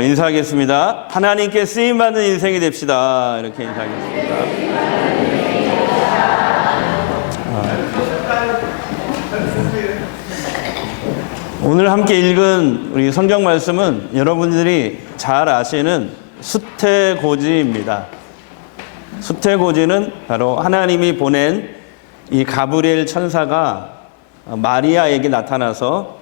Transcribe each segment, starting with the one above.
인사하겠습니다. 하나님께 쓰임받는 인생이 됩시다. 이렇게 인사하겠습니다. 오늘 함께 읽은 우리 성경 말씀은 여러분들이 잘 아시는 수태고지입니다. 수태고지는 바로 하나님이 보낸 이 가브리엘 천사가 마리아에게 나타나서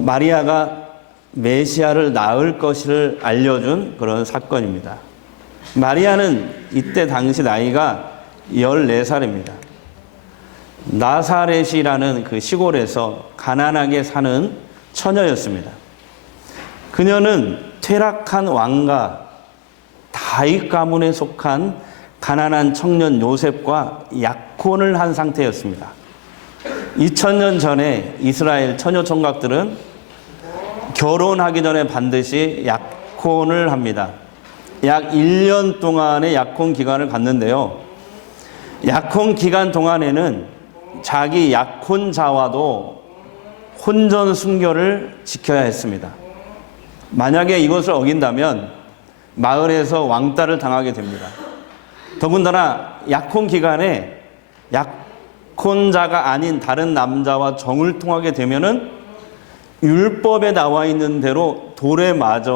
마리아가 메시아를 낳을 것을 알려준 그런 사건입니다. 마리아는 이때 당시 나이가 14살입니다. 나사렛이라는 그 시골에서 가난하게 사는 처녀였습니다. 그녀는 퇴락한 왕가 다윗 가문에 속한 가난한 청년 요셉과 약혼을 한 상태였습니다. 2000년 전에 이스라엘 처녀 총각들은 결혼하기 전에 반드시 약혼을 합니다. 약 1년 동안의 약혼 기간을 갖는데요. 약혼 기간 동안에는 자기 약혼자와도 혼전 순결을 지켜야 했습니다. 만약에 이것을 어긴다면 마을에서 왕따를 당하게 됩니다. 더군다나 약혼 기간에 약혼자가 아닌 다른 남자와 정을 통하게 되면은 율법에 나와 있는 대로 돌에 맞아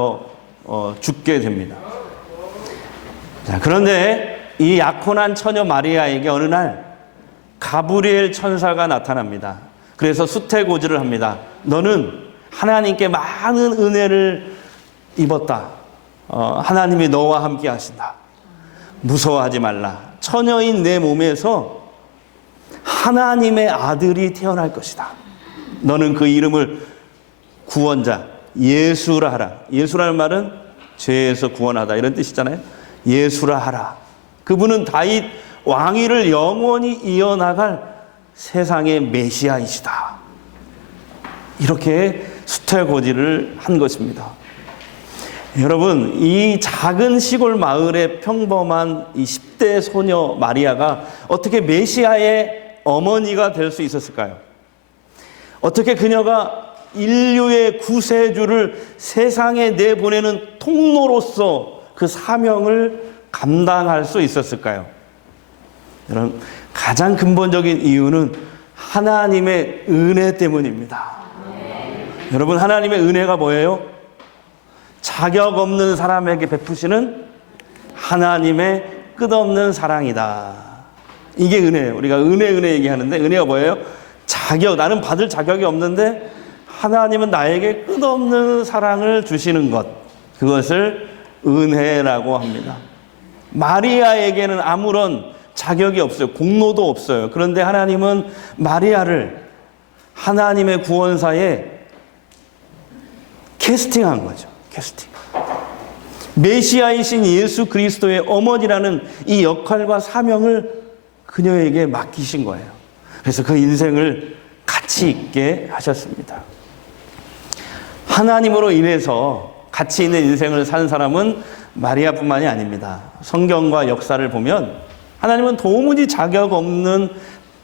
죽게 됩니다. 자, 그런데 이 약혼한 처녀 마리아에게 어느 날 가브리엘 천사가 나타납니다. 그래서 수태고지를 합니다. 너는 하나님께 많은 은혜를 입었다. 하나님이 너와 함께 하신다. 무서워하지 말라. 처녀인 내 몸에서 하나님의 아들이 태어날 것이다. 너는 그 이름을 구원자, 예수라 하라. 예수라는 말은 죄에서 구원하다 이런 뜻이잖아요. 예수라 하라. 그분은 다윗 왕위를 영원히 이어나갈 세상의 메시아이시다. 이렇게 수태고지를 한 것입니다. 여러분, 이 작은 시골 마을의 평범한 이 10대 소녀 마리아가 어떻게 메시아의 어머니가 될 수 있었을까요? 어떻게 그녀가 인류의 구세주를 세상에 내보내는 통로로서 그 사명을 감당할 수 있었을까요? 여러분, 가장 근본적인 이유는 하나님의 은혜 때문입니다. 여러분, 하나님의 은혜가 뭐예요? 자격 없는 사람에게 베푸시는 하나님의 끝없는 사랑이다. 이게 은혜예요. 우리가 은혜 얘기하는데 은혜가 뭐예요? 자격, 나는 받을 자격이 없는데 하나님은 나에게 끝없는 사랑을 주시는 것, 그것을 은혜라고 합니다. 마리아에게는 아무런 자격이 없어요. 공로도 없어요. 그런데 하나님은 마리아를 하나님의 구원사에 캐스팅한 거죠. 캐스팅. 메시아이신 예수 그리스도의 어머니라는 이 역할과 사명을 그녀에게 맡기신 거예요. 그래서 그 인생을 가치 있게 하셨습니다. 하나님으로 인해서 가치 있는 인생을 산 사람은 마리아뿐만이 아닙니다. 성경과 역사를 보면 하나님은 도무지 자격 없는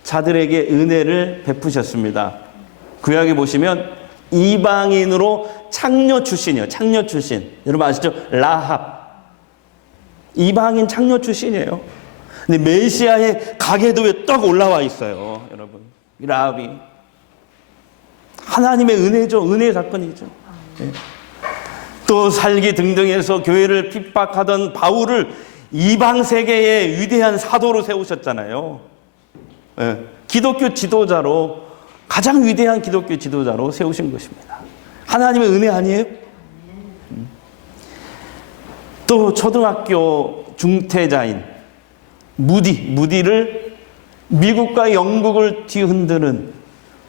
자들에게 은혜를 베푸셨습니다. 구약에 보시면 이방인으로 창녀 출신이에요. 창녀 출신. 여러분 아시죠? 라합. 이방인 창녀 출신이에요. 근데 메시아의 가계도에 떡 올라와 있어요. 여러분. 라합이. 하나님의 은혜죠. 은혜의 사건이죠. 네. 또 살기 등등해서 교회를 핍박하던 바울을 이방 세계의 위대한 사도로 세우셨잖아요. 네. 기독교 지도자로, 가장 위대한 기독교 지도자로 세우신 것입니다. 하나님의 은혜 아니에요? 또 초등학교 중퇴자인 무디를 미국과 영국을 뒤흔드는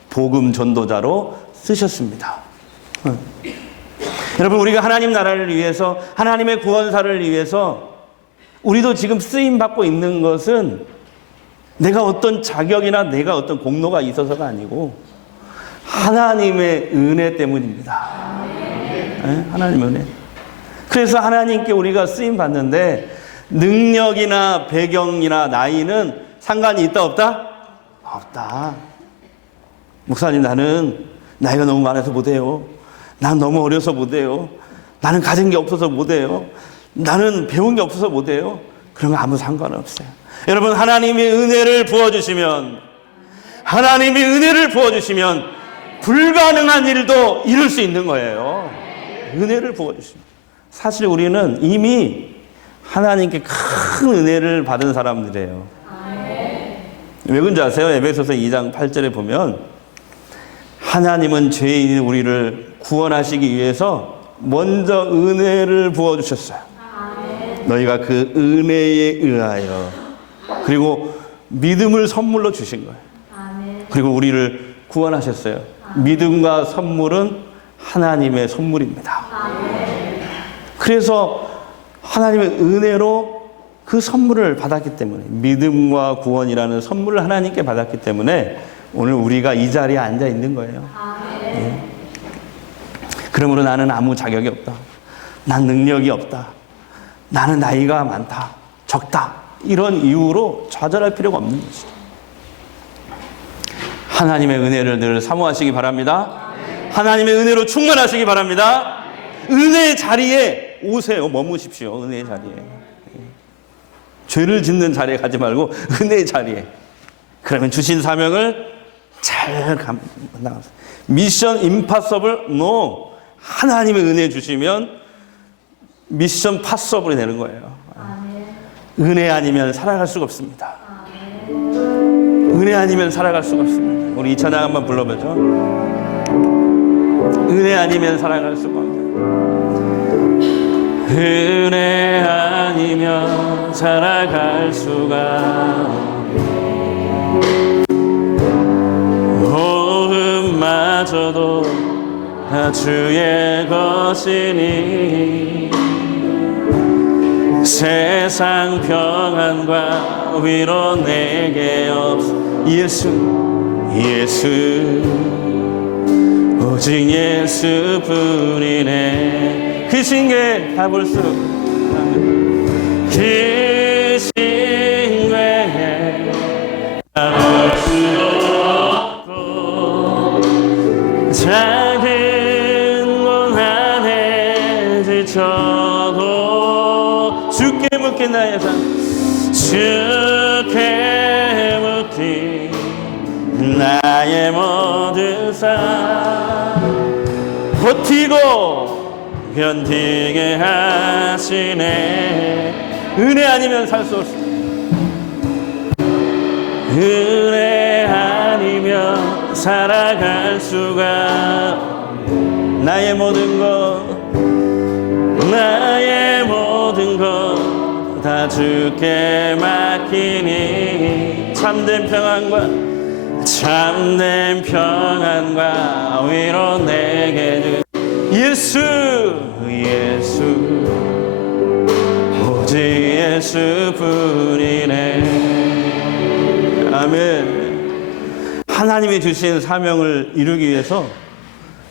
복음 전도자로 쓰셨습니다. 여러분, 우리가 하나님 나라를 위해서, 하나님의 구원사를 위해서 우리도 지금 쓰임받고 있는 것은 내가 어떤 자격이나 내가 어떤 공로가 있어서가 아니고 하나님의 은혜 때문입니다. 네? 하나님의 은혜. 그래서 하나님께 우리가 쓰임받는데 능력이나 배경이나 나이는 상관이 있다 없다? 없다. 목사님, 나는 나이가 너무 많아서 못해요. 난 너무 어려서 못해요. 나는 가진 게 없어서 못해요. 나는 배운 게 없어서 못해요. 그러면 아무 상관없어요. 여러분, 하나님이 은혜를 부어주시면 불가능한 일도 이룰 수 있는 거예요. 은혜를 부어주시면. 사실 우리는 이미 하나님께 큰 은혜를 받은 사람들이에요. 왜 그런지 아세요? 에베소서 2장 8절에 보면 하나님은 죄인인 우리를 구원하시기 위해서 먼저 은혜를 부어주셨어요. 너희가 그 은혜에 의하여, 그리고 믿음을 선물로 주신 거예요. 그리고 우리를 구원하셨어요. 믿음과 선물은 하나님의 선물입니다. 그래서 하나님의 은혜로 그 선물을 받았기 때문에, 믿음과 구원이라는 선물을 하나님께 받았기 때문에 오늘 우리가 이 자리에 앉아 있는 거예요. 예. 그러므로 나는 아무 자격이 없다. 난 능력이 없다. 나는 나이가 많다. 적다. 이런 이유로 좌절할 필요가 없는 것이죠. 하나님의 은혜를 늘 사모하시기 바랍니다. 하나님의 은혜로 충만하시기 바랍니다. 은혜의 자리에 오세요. 머무십시오. 은혜의 자리에. 죄를 짓는 자리에 가지 말고 은혜의 자리에. 그러면 주신 사명을 잘 감당하세요. 미션 임파서블? No. 하나님의 은혜 주시면 미션 파서블이 되는 거예요. 은혜 아니면 살아갈 수가 없습니다. 은혜 아니면 살아갈 수가 없습니다. 우리 이 찬양 한번 불러보죠. 은혜 아니면 살아갈 수가 없습니다. 은혜 아니면 살아갈 수가 모험마저도 다 주의 것이니 세상 평안과 위로 내게 없어. 예수 오직 예수뿐이네. 그 신께 다 볼 수 없는 그 신께 다 볼 수 없고 작은 고난에 지쳐도 주께 묻긴 나의 삶 주께 묻긴 나의 모든 삶 버티고 견디게 하시네. 은혜 아니면 살 수 없습니다. 은혜 아니면 살아갈 수가. 나의 모든 것 다 주께 맡기니 참된 평안과 위로 내게 예수 오직 예수뿐이네. 아멘. 하나님이 주신 사명을 이루기 위해서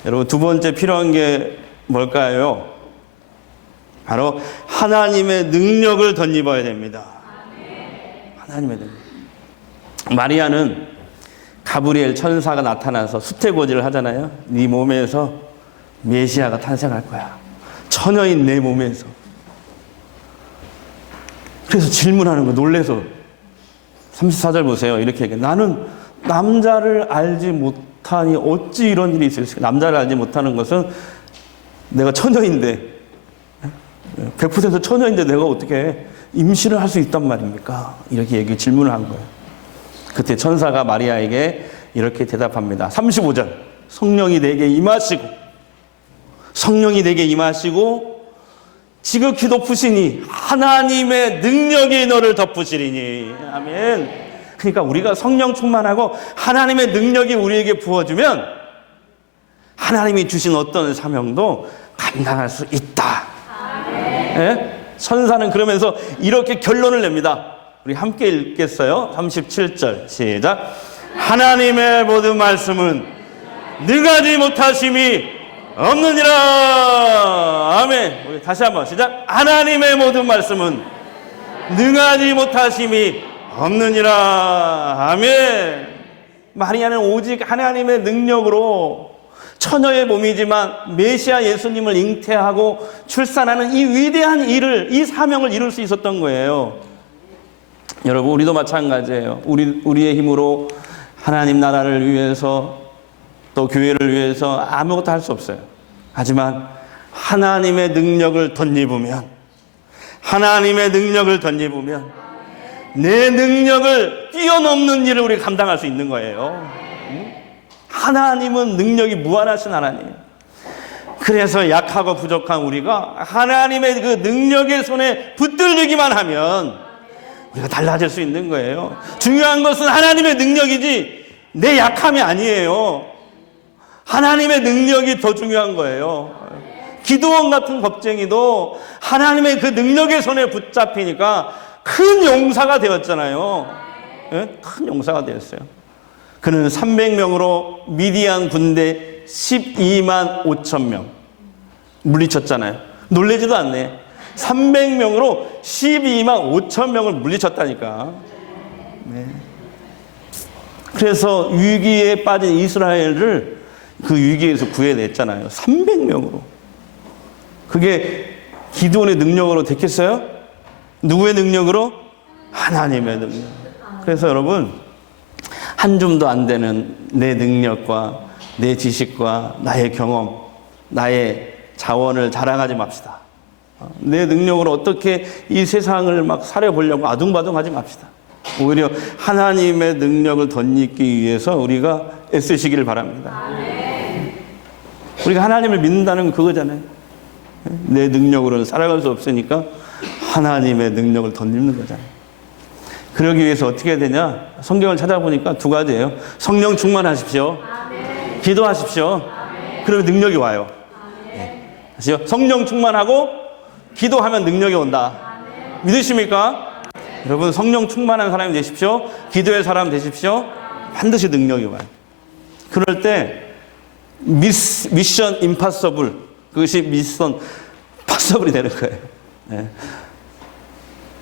여러분 두 번째 필요한 게 뭘까요? 바로 하나님의 능력을 덧입어야 됩니다. 하나님의 능력. 마리아는 가브리엘 천사가 나타나서 수태고지를 하잖아요. 네 몸에서 메시아가 탄생할 거야. 처녀인 내 몸에서. 그래서 질문하는 거 놀래서 34절 보세요. 이렇게 얘기해. 나는 남자를 알지 못하니 어찌 이런 일이 있을 수 있을까? 남자를 알지 못하는 것은 내가 처녀인데 100% 처녀인데 내가 어떻게 임신을 할 수 있단 말입니까? 이렇게 질문을 한 거예요. 그때 천사가 마리아에게 이렇게 대답합니다. 35절. 성령이 내게 임하시고 지극히 높으시니 하나님의 능력이 너를 덮으시리니. 아멘. 그러니까 우리가 성령 충만하고 하나님의 능력이 우리에게 부어주면 하나님이 주신 어떤 사명도 감당할 수 있다. 예? 천사는 그러면서 이렇게 결론을 냅니다. 우리 함께 읽겠어요. 37절 시작. 하나님의 모든 말씀은 능하지 못하심이 없느니라. 아멘. 우리 다시 한번 시작. 하나님의 모든 말씀은 능하지 못하심이 없느니라. 아멘. 마리아는 오직 하나님의 능력으로 처녀의 몸이지만 메시아 예수님을 잉태하고 출산하는 이 위대한 일을, 이 사명을 이룰 수 있었던 거예요. 여러분, 우리도 마찬가지예요. 우리의 힘으로 하나님 나라를 위해서 또 교회를 위해서 아무것도 할 수 없어요. 하지만 하나님의 능력을 덧입으면, 하나님의 능력을 덧입으면 내 능력을 뛰어넘는 일을 우리가 감당할 수 있는 거예요. 하나님은 능력이 무한하신 하나님. 그래서 약하고 부족한 우리가 하나님의 그 능력의 손에 붙들리기만 하면 우리가 달라질 수 있는 거예요. 중요한 것은 하나님의 능력이지 내 약함이 아니에요. 하나님의 능력이 더 중요한 거예요. 기드온 같은 겁쟁이도 하나님의 그 능력의 손에 붙잡히니까 큰 용사가 되었잖아요. 네? 큰 용사가 되었어요. 그는 300명으로 미디안 군대 12만 5천 명 물리쳤잖아요. 놀라지도 않네. 300명으로 12만 5천 명을 물리쳤다니까. 네. 그래서 위기에 빠진 이스라엘을 그 위기에서 구해냈잖아요. 300명으로. 그게 기드온의 능력으로 됐겠어요? 누구의 능력으로? 하나님의 능력. 그래서 여러분, 한 줌도 안 되는 내 능력과 내 지식과 나의 경험, 나의 자원을 자랑하지 맙시다. 내 능력으로 어떻게 이 세상을 막 사려보려고 아둥바둥하지 맙시다. 오히려 하나님의 능력을 덧입기 위해서 우리가 애쓰시기를 바랍니다. 우리가 하나님을 믿는다는 건 그거잖아요. 내 능력으로는 살아갈 수 없으니까 하나님의 능력을 덧입는 거잖아요. 그러기 위해서 어떻게 해야 되냐? 성경을 찾아보니까 두 가지예요. 성령 충만하십시오. 기도하십시오. 그러면 능력이 와요. 아시죠? 성령 충만하고 기도하면 능력이 온다. 믿으십니까? 여러분, 성령 충만한 사람이 되십시오. 기도의 사람 되십시오. 반드시 능력이 와요. 그럴 때 미션 임파서블, 그것이 미션 파서블이 되는 거예요. 네.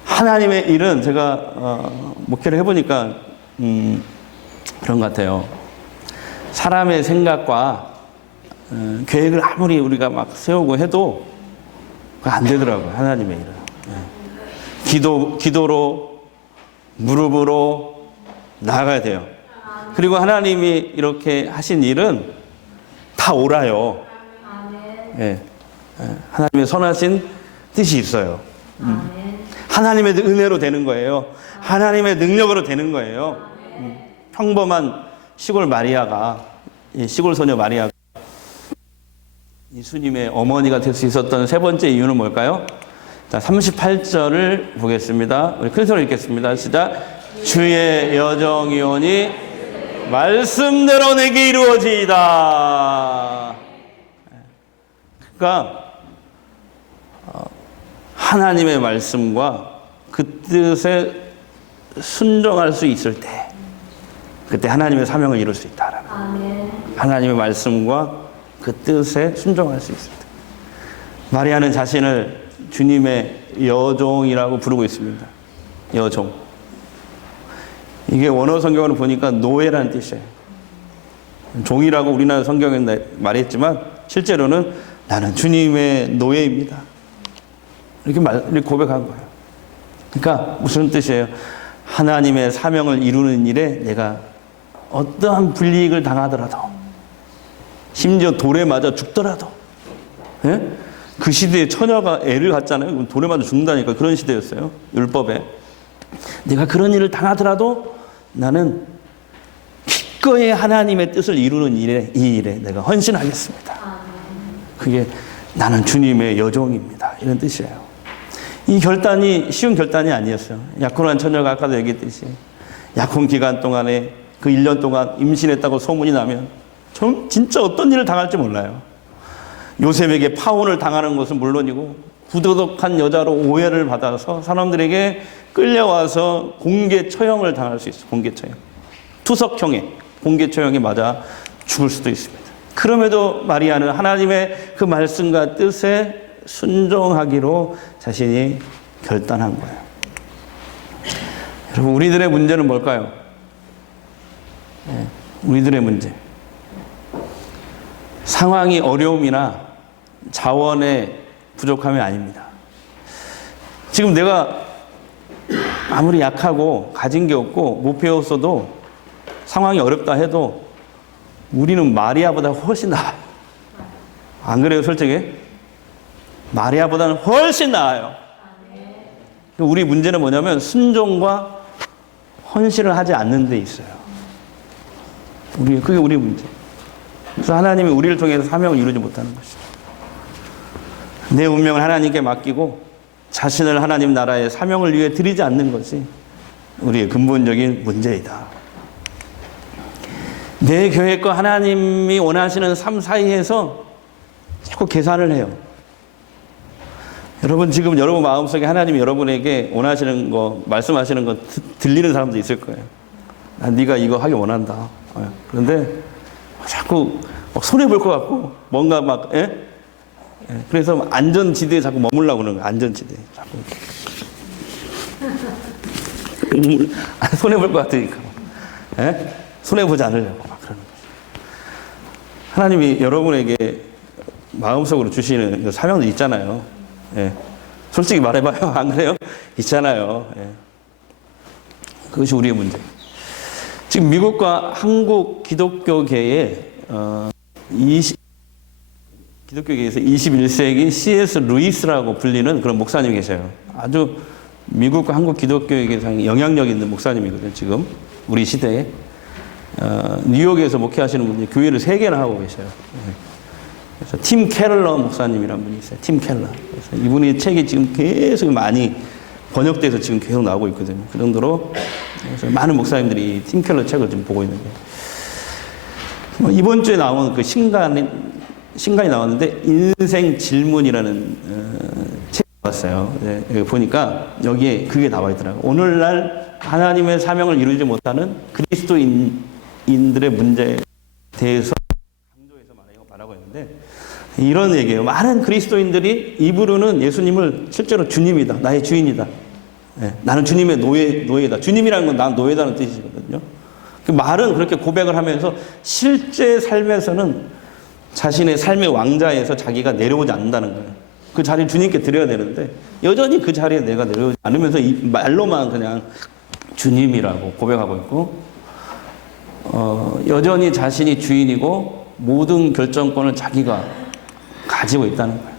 하나님의 일은 제가 목회를 해보니까 그런 것 같아요. 사람의 생각과 계획을 아무리 우리가 막 세우고 해도 안 되더라고요. 하나님의 일은. 네. 기도로, 무릎으로 나아가야 돼요. 그리고 하나님이 이렇게 하신 일은 다 옳아요. 네. 하나님의 선하신 뜻이 있어요. 하나님의 은혜로 되는 거예요. 하나님의 능력으로 되는 거예요. 평범한 시골 마리아가, 시골 소녀 마리아가 예수님의 어머니가 될 수 있었던 세 번째 이유는 뭘까요? 자, 38절을 보겠습니다. 우리 큰 소리 읽겠습니다. 시작. 주의 여정이오니 말씀대로 내게 이루어지이다. 그러니까 하나님의 말씀과 그 뜻에 순종할 수 있을 때, 그때 하나님의 사명을 이룰 수 있다라는 거예요. 하나님의 말씀과 그 뜻에 순종할 수 있을 때. 마리아는 자신을 주님의 여종이라고 부르고 있습니다. 여종. 이게 원어 성경으로 보니까 노예라는 뜻이에요. 종이라고 우리나라 성경에 말했지만 실제로는 나는 주님의 노예입니다. 이렇게 고백한 거예요. 그러니까 무슨 뜻이에요? 하나님의 사명을 이루는 일에 내가 어떠한 불이익을 당하더라도, 심지어 돌에 맞아 죽더라도, 예? 그 시대에 처녀가 애를 갖잖아요. 돌에 맞아 죽는다니까. 그런 시대였어요. 율법에. 내가 그런 일을 당하더라도 나는 기꺼이 하나님의 뜻을 이루는 일에, 이 일에 내가 헌신하겠습니다. 그게 나는 주님의 여종입니다. 이런 뜻이에요. 이 결단이 쉬운 결단이 아니었어요. 약혼한 처녀가 아까도 얘기했듯이 약혼 기간 동안에 그 1년 동안 임신했다고 소문이 나면 진짜 어떤 일을 당할지 몰라요. 요셉에게 파혼을 당하는 것은 물론이고 부도덕한 여자로 오해를 받아서 사람들에게 끌려와서 공개 처형을 당할 수 있어요. 공개 처형. 투석형에, 공개 처형에 맞아 죽을 수도 있습니다. 그럼에도 마리아는 하나님의 그 말씀과 뜻에 순종하기로 자신이 결단한 거예요. 여러분, 우리들의 문제는 뭘까요? 우리들의 문제. 상황이 어려움이나 자원의 부족함이 아닙니다. 지금 내가 아무리 약하고 가진 게 없고 못 배웠어도 상황이 어렵다 해도 우리는 마리아보다 훨씬 나아요. 안 그래요, 솔직히? 마리아보다는 훨씬 나아요. 우리 문제는 뭐냐면 순종과 헌신을 하지 않는 데 있어요. 그게 우리 문제. 그래서 하나님이 우리를 통해서 사명을 이루지 못하는 것이죠. 내 운명을 하나님께 맡기고 자신을 하나님 나라의 사명을 위해 드리지 않는 것이 우리의 근본적인 문제이다. 내 계획과 하나님이 원하시는 삶 사이에서 자꾸 계산을 해요. 여러분, 지금 여러분 마음속에 하나님이 여러분에게 원하시는 거, 말씀하시는 거 들리는 사람도 있을 거예요. 네가 이거 하기 원한다. 그런데 자꾸 손해볼 것 같고 뭔가 막 그래서 안전지대에 자꾸 머물려고 그러는 거예요. 안전지대에 자꾸 손해볼 것 같으니까 손해보지 않으려고 막 그러는 거예요. 하나님이 여러분에게 마음속으로 주시는 사명도 있잖아요. 솔직히 말해봐요. 안 그래요? 있잖아요. 그것이 우리의 문제. 지금 미국과 한국 기독교계에 기독교계에서 21세기 C.S. 루이스라고 불리는 그런 목사님이 계셔요. 아주 미국과 한국 기독교에 상당히 영향력 있는 목사님이거든요. 지금 우리 시대에 뉴욕에서 목회하시는 분이 교회를 3개나 하고 계셔요. 그래서 팀 켈러 목사님이라는 분이 있어요. 팀 켈러. 그래서 이분의 책이 지금 계속 많이 번역돼서 지금 계속 나오고 있거든요. 그 정도로 그래서 많은 목사님들이 팀 켈러 책을 지금 보고 있는데 이번 주에 나온 그 신간이 나왔는데 인생 질문이라는 책이 나왔어요. 여기 보니까 여기에 그게 나와 있더라고요. 오늘날 하나님의 사명을 이루지 못하는 그리스도인들의 문제에 대해서 강조해서 말하고 있는데 이런 얘기예요. 많은 그리스도인들이 입으로는 예수님을 실제로 주님이다, 나의 주인이다. 나는 주님의 노예다. 주님이라는 건 난 노예다는 뜻이거든요. 그 말은 그렇게 고백을 하면서 실제 삶에서는 자신의 삶의 왕자에서 자기가 내려오지 않는다는 거예요. 그 자리를 주님께 드려야 되는데 여전히 그 자리에 내가 내려오지 않으면서 이 말로만 그냥 주님이라고 고백하고 있고 여전히 자신이 주인이고 모든 결정권을 자기가 가지고 있다는 거예요.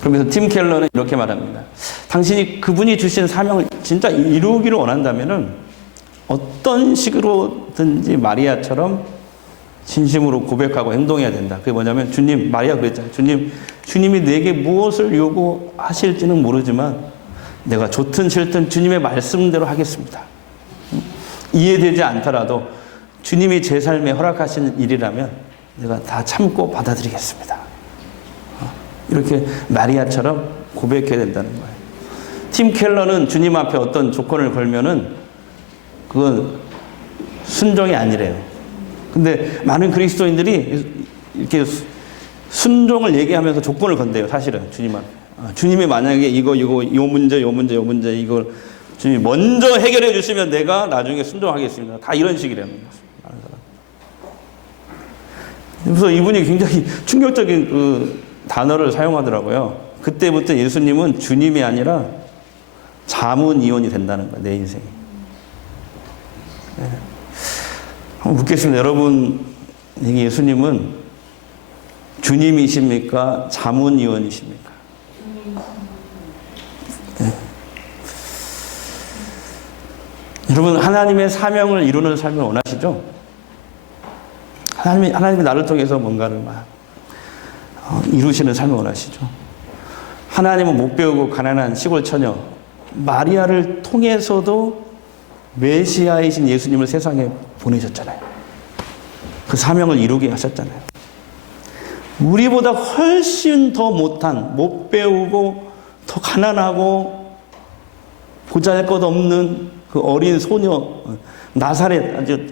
그러면서 팀 켈러는 이렇게 말합니다. 당신이 그분이 주신 사명을 진짜 이루기를 원한다면은 어떤 식으로든지 마리아처럼 진심으로 고백하고 행동해야 된다. 그게 뭐냐면 주님, 마리아 그랬잖아요. 주님이 내게 무엇을 요구하실지는 모르지만 내가 좋든 싫든 주님의 말씀대로 하겠습니다. 이해되지 않더라도 주님이 제 삶에 허락하신 일이라면 내가 다 참고 받아들이겠습니다. 이렇게 마리아처럼 고백해야 된다는 거예요. 팀 켈러는 주님 앞에 어떤 조건을 걸면은 그건 순종이 아니래요. 근데 많은 그리스도인들이 이렇게 순종을 얘기하면서 조건을 건대요. 사실은 주님 앞에. 주님이 만약에 이거 요 문제 이걸 주님이 먼저 해결해 주시면 내가 나중에 순종하겠습니다. 다 이런 식이라는 거죠. 그래서 이분이 굉장히 충격적인 그 단어를 사용하더라고요. 그때부터 예수님은 주님이 아니라 자문위원이 된다는 거예요. 내 인생이. 한번 묻겠습니다. 여러분, 예수님은 주님이십니까? 자문위원이십니까? 여러분, 하나님의 사명을 이루는 삶을 원하시죠? 하나님이 나를 통해서 뭔가를 막 이루시는 삶을 원하시죠. 하나님은 못 배우고 가난한 시골 처녀 마리아를 통해서도 메시아이신 예수님을 세상에 보내셨잖아요. 그 사명을 이루게 하셨잖아요. 우리보다 훨씬 더 못한, 못 배우고 더 가난하고 보잘것없는 그 어린 소녀 나사렛, 아주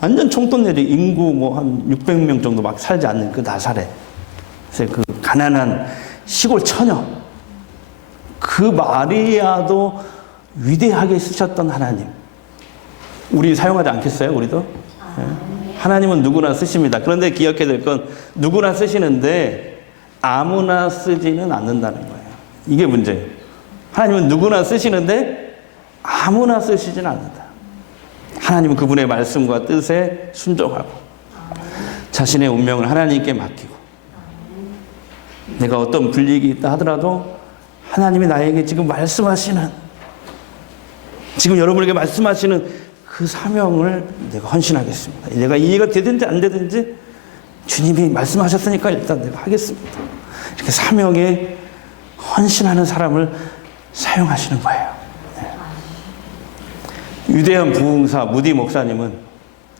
완전 총돈내리 인구 한 600명 정도 막 살지 않는 그 나사렛, 그 가난한 시골 처녀, 그 마리아도 위대하게 쓰셨던 하나님, 우리 사용하지 않겠어요? 우리도? 네. 하나님은 누구나 쓰십니다. 그런데 기억해야 될 건 누구나 쓰시는데 아무나 쓰지는 않는다는 거예요. 이게 문제예요. 하나님은 누구나 쓰시는데 아무나 쓰시진 않는다. 하나님은 그분의 말씀과 뜻에 순종하고 자신의 운명을 하나님께 맡기고 내가 어떤 불이익이 있다 하더라도 하나님이 나에게 지금 말씀하시는, 지금 여러분에게 말씀하시는 그 사명을 내가 헌신하겠습니다. 내가 이해가 되든지 안 되든지 주님이 말씀하셨으니까 일단 내가 하겠습니다. 이렇게 사명에 헌신하는 사람을 사용하시는 거예요. 위대한 부흥사 무디 목사님은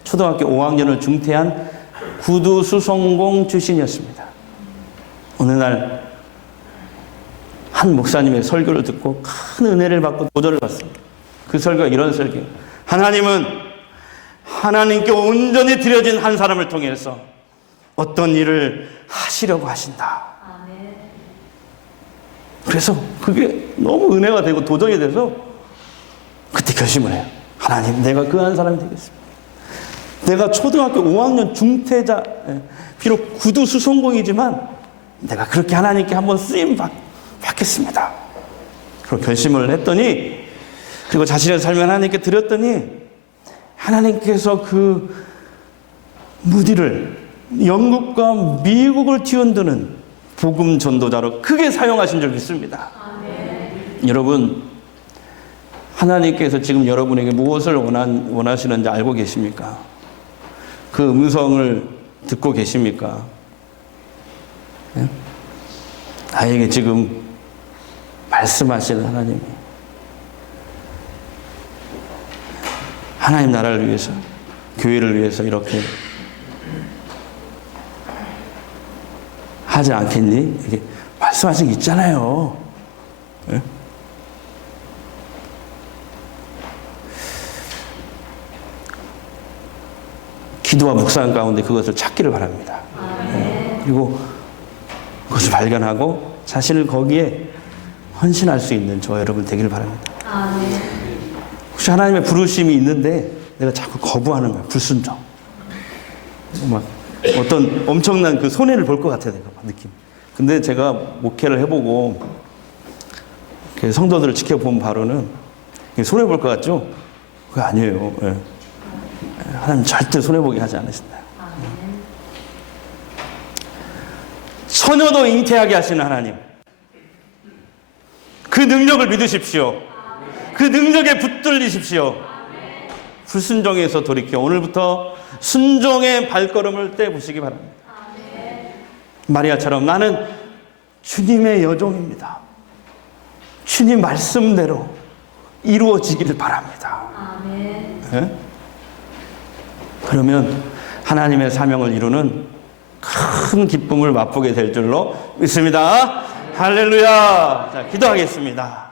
초등학교 5학년을 중퇴한 구두 수송공 출신이었습니다. 어느 날 한 목사님의 설교를 듣고 큰 은혜를 받고 도전을 받습니다. 그 설교가 이런 설교예요. 하나님은 하나님께 온전히 드려진 한 사람을 통해서 어떤 일을 하시려고 하신다. 그래서 그게 너무 은혜가 되고 도전이 돼서 그때 결심을 해요. 하나님, 내가 그 한 사람이 되겠습니다. 내가 초등학교 5학년 중퇴자, 비록 구두 수송공이지만 내가 그렇게 하나님께 한번 쓰임 받겠습니다. 그리고 결심을 했더니, 그리고 자신의 삶을 하나님께 드렸더니 하나님께서 그 무디를 영국과 미국을 뒤흔드는 복음 전도자로 크게 사용하신 줄 믿습니다. 여러분, 하나님께서 지금 여러분에게 무엇을 원하시는지 알고 계십니까? 그 음성을 듣고 계십니까? 네? 나에게 지금 말씀하시는 하나님이 하나님 나라를 위해서, 교회를 위해서 이렇게 하지 않겠니? 이렇게 말씀하신 게 있잖아요. 네? 기도와 묵상 가운데 그것을 찾기를 바랍니다. 그리고 그것을 발견하고 자신을 거기에 헌신할 수 있는 저와 여러분 되기를 바랍니다. 혹시 하나님의 부르심이 있는데 내가 자꾸 거부하는 거야. 불순종. 막 어떤 엄청난 그 손해를 볼 것 같아, 내가 느낌. 근데 제가 목회를 해보고 성도들을 지켜본 바로는 손해 볼 것 같죠? 그게 아니에요. 예. 하나님 절대 손해보게 하지 않으신다. 처녀도 잉태하게 하시는 하나님, 그 능력을 믿으십시오. 그 능력에 붙들리십시오. 불순종에서 돌이켜 오늘부터 순종의 발걸음을 떼보시기 바랍니다. 마리아처럼 나는 주님의 여종입니다. 주님 말씀대로 이루어지기를 바랍니다. 네? 그러면 하나님의 사명을 이루는 큰 기쁨을 맛보게 될 줄로 믿습니다. 할렐루야. 자, 기도하겠습니다.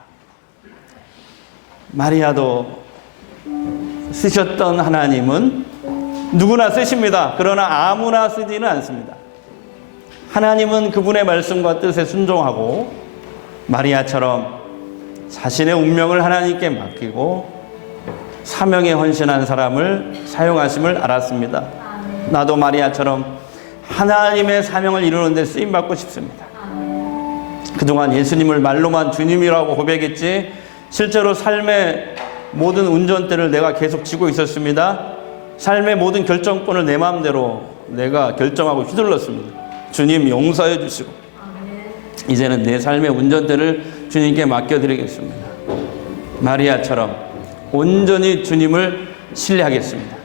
마리아도 쓰셨던 하나님은 누구나 쓰십니다. 그러나 아무나 쓰지는 않습니다. 하나님은 그분의 말씀과 뜻에 순종하고 마리아처럼 자신의 운명을 하나님께 맡기고 사명에 헌신한 사람을 사용하심을 알았습니다. 나도 마리아처럼 하나님의 사명을 이루는 데 쓰임받고 싶습니다. 그동안 예수님을 말로만 주님이라고 고백했지 실제로 삶의 모든 운전대를 내가 계속 쥐고 있었습니다. 삶의 모든 결정권을 내 마음대로 내가 결정하고 휘둘렀습니다. 주님 용서해 주시고 이제는 내 삶의 운전대를 주님께 맡겨드리겠습니다. 마리아처럼 온전히 주님을 신뢰하겠습니다.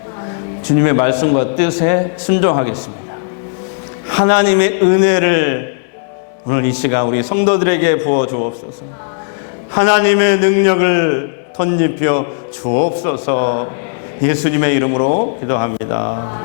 주님의 말씀과 뜻에 순종하겠습니다. 하나님의 은혜를 오늘 이 시간 우리 성도들에게 부어 주옵소서. 하나님의 능력을 덧입혀 주옵소서. 예수님의 이름으로 기도합니다.